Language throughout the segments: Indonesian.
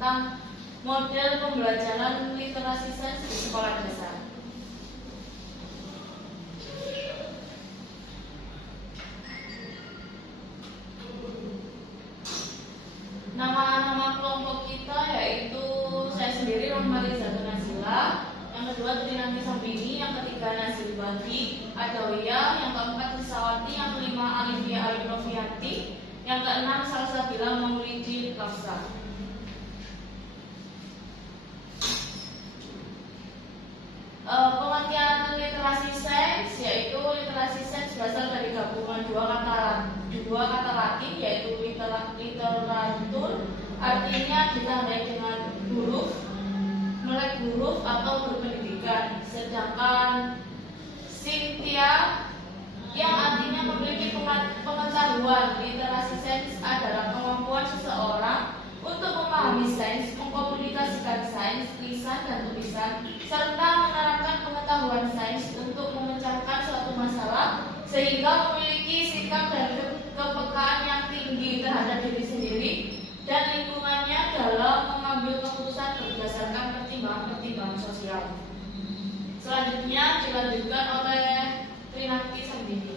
tentang model pembelajaran literasi sains di sekolah dasar. Nama-nama kelompok kita yaitu saya sendiri Rohmaliza Nazila, yang kedua Trinanti Sambini, yang ketiga Nazil Bandi Adawiyah, yang keempat Risawati, yang kelima Alivia Alinovianti, yang keenam Salsabila Maulidi Kafsa. Pengertian literasi sains yaitu literasi sains berasal dari gabungan dua kata Latin yaitu literatur, artinya ditandai dengan huruf, melek huruf atau berpendidikan, sedangkan Cynthia yang artinya memiliki pengetahuan. Literasi sains adalah kemampuan seseorang untuk memahami sains, mengkomunikasikan sains, lisan dan tulisan, serta menerapkan pengetahuan sains untuk memecahkan suatu masalah sehingga memiliki sikap dan kepekaan yang tinggi terhadap diri sendiri dan lingkungannya dalam mengambil keputusan berdasarkan pertimbangan-pertimbangan sosial. Selanjutnya dilanjutkan oleh Trinanti Sambini.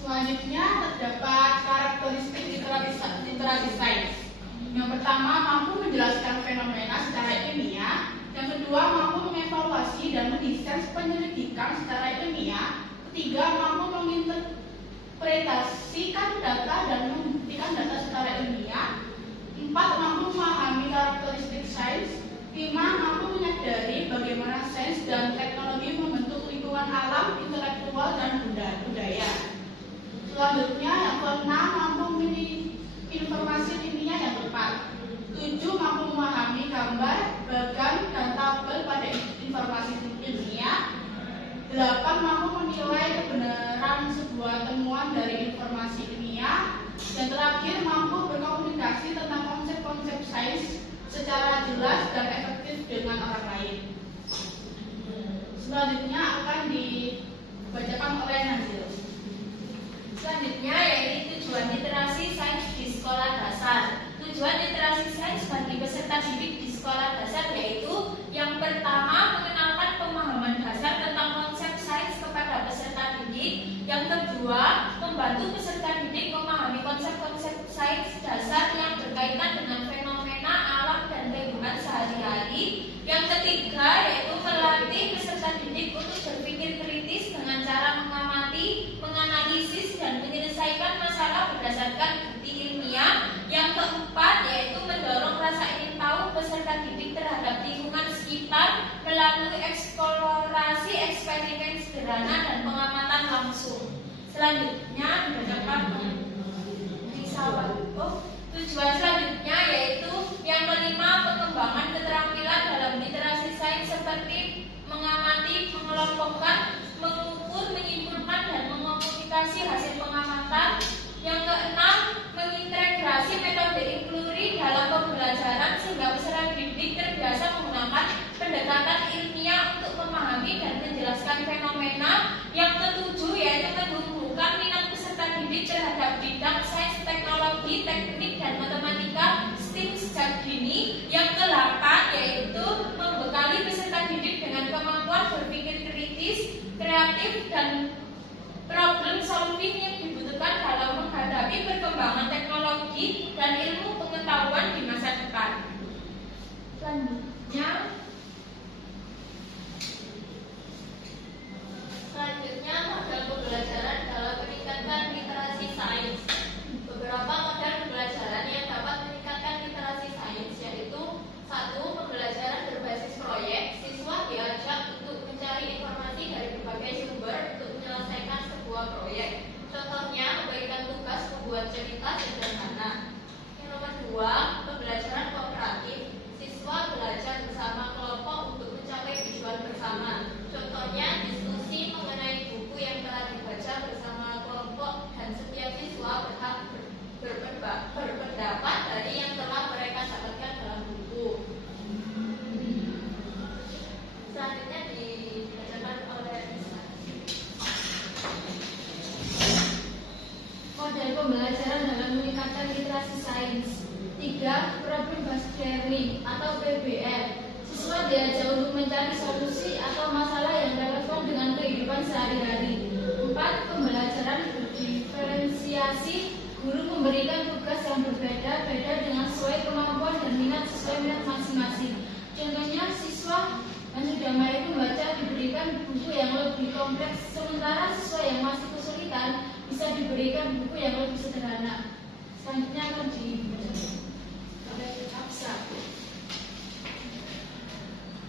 Selanjutnya terdapat karakteristik literasi sains. Yang pertama, mampu menjelaskan fenomena secara ilmiah. Yang kedua, mampu mengevaluasi dan mendesain penyelidikan secara ilmiah. Ketiga, mampu menginterpretasikan data dan membuktikan data secara ilmiah. Empat, mampu memahami karakteristik sains. Lima, mampu menyadari bagaimana sains dan teknologi membentuk lingkungan alam, intelektual, dan budaya. Selanjutnya, yang keenam, mampu informasi ilmiah yang tepat. 7, mampu memahami gambar, bagan, dan tabel pada informasi ilmiah. 8, mampu menilai kebenaran sebuah temuan dari informasi ilmiah. Dan terakhir, mampu berkomunikasi tentang konsep-konsep sains secara jelas dan efektif dengan orang lain. Selanjutnya akan dibacakan oleh Nazil. Selanjutnya yaitu tujuan literasi sains di sekolah dasar. Tujuan literasi sains bagi peserta didik di sekolah dasar yaitu yang pertama, mengenalkan pemahaman dasar tentang konsep sains kepada peserta didik. Yang kedua, membantu peserta didik memahami konsep-konsep sains dasar yang berkaitan dengan fenomena alam dan lingkungan sehari-hari. Yang ketiga, yaitu melatih peserta didik untuk berpikir kritis dengan cara mengamati, menganalisis, dan menyelesaikan masalah berdasarkan bukti ilmiah. Yang keempat, yaitu mendorong rasa ingin tahu peserta didik terhadap lingkungan sekitar melalui eksplorasi eksperimen sederhana dan pengamatan langsung. Selanjutnya dibacakan tujuan selanjutnya yaitu yang kelima, pengembangan keterampilan dalam literasi sains seperti mengamati, mengelompokkan, mengukur, menyimpulkan, dan mengomunikasi hasil pengamatan. Yang keenam, mengintegrasi metode inquiry dalam pembelajaran sehingga peserta didik terbiasa menggunakan pendekatan ilmiah untuk memahami dan menjelaskan fenomena. Yang ketujuh, yaitu menumbuhkan minat peserta didik terhadap bidang sains, teknologi, teknik, dan matematika STEM sejak dini. Yang kedelapan, yaitu membekali peserta didik dengan kemampuan berpikir kritis, kreatif, dan problem solving yang dibutuhkan dalam menghadapi perkembangan teknologi dan ilmu pengetahuan di masa depan. Selanjutnya, model pembelajaran dalam meningkatkan literasi sains. Beberapa model pembelajaran yang dapat meningkatkan literasi sains yaitu 1. Pembelajaran berbasis proyek. Siswa diajak untuk mencari informasi dari berbagai sumber untuk menyelesaikan sebuah proyek. Contohnya, memberikan tugas membuat cerita sederhana. Yang nomor 2, pembelajaran kooperatif. Siswa belajar bersama kelompok untuk mencapai tujuan bersama. Contohnya, diskusi mengenai buku yang telah dibaca bersama kelompok dan setiap siswa berhak berpendapat dari yang telah mereka dapatkan dalam buku. Selanjutnya dibacakan oleh Nisa. Model pembelajaran dalam meningkatkan literasi sains. 3. Problem based learning atau PBL. Siswa diajak untuk mencari solusi atau masalah yang relevan dengan kehidupan sehari-hari. 4. Pembelajaran berdiferensiasi. Guru memberikan tugas yang berbeda-beda dengan sesuai kemampuan dan minat masing-masing. Contohnya, siswa yang sudah mahir membaca diberikan buku yang lebih kompleks, sementara siswa yang masih kesulitan bisa diberikan buku yang lebih sederhana. Selanjutnya akan dibaca oleh Aksa.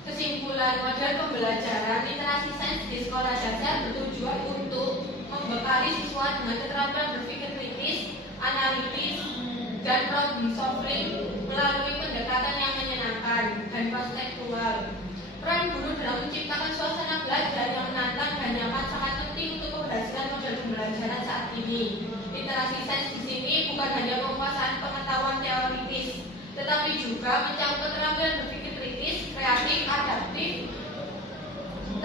Kesimpulan, model pembelajaran literasi sains di sekolah dasar bertujuan untuk membekali siswa dengan keterampilan berpikir kritis, analitis, dan problem solving melalui pendekatan yang menyenangkan dan prospektual. Peran guru dalam menciptakan suasana belajar yang menantang dan nyaman sangat penting untuk keberhasilan model pembelajaran saat ini. Literasi sains di sini bukan hanya penguasaan pengetahuan teoritis, tetapi juga mencakup keterampilan berpikir kritis, kreatif, adaptif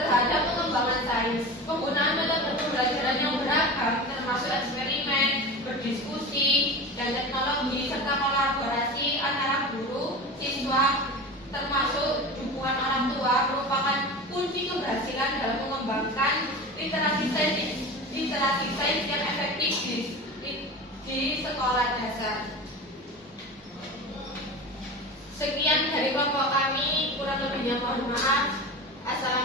terhadap pengembangan sains. Penggunaan metode pembelajaran yang beragam termasuk eksperimen, berdiskusi, dan teknologi serta kolaborasi antara guru, siswa, termasuk dukungan orang tua merupakan kunci keberhasilan dalam mengembangkan literasi sains yang efektif di sekolah dasar. Sekian dari kelompok kami, kurang lebihnya mohon maaf. Assalamualaikum.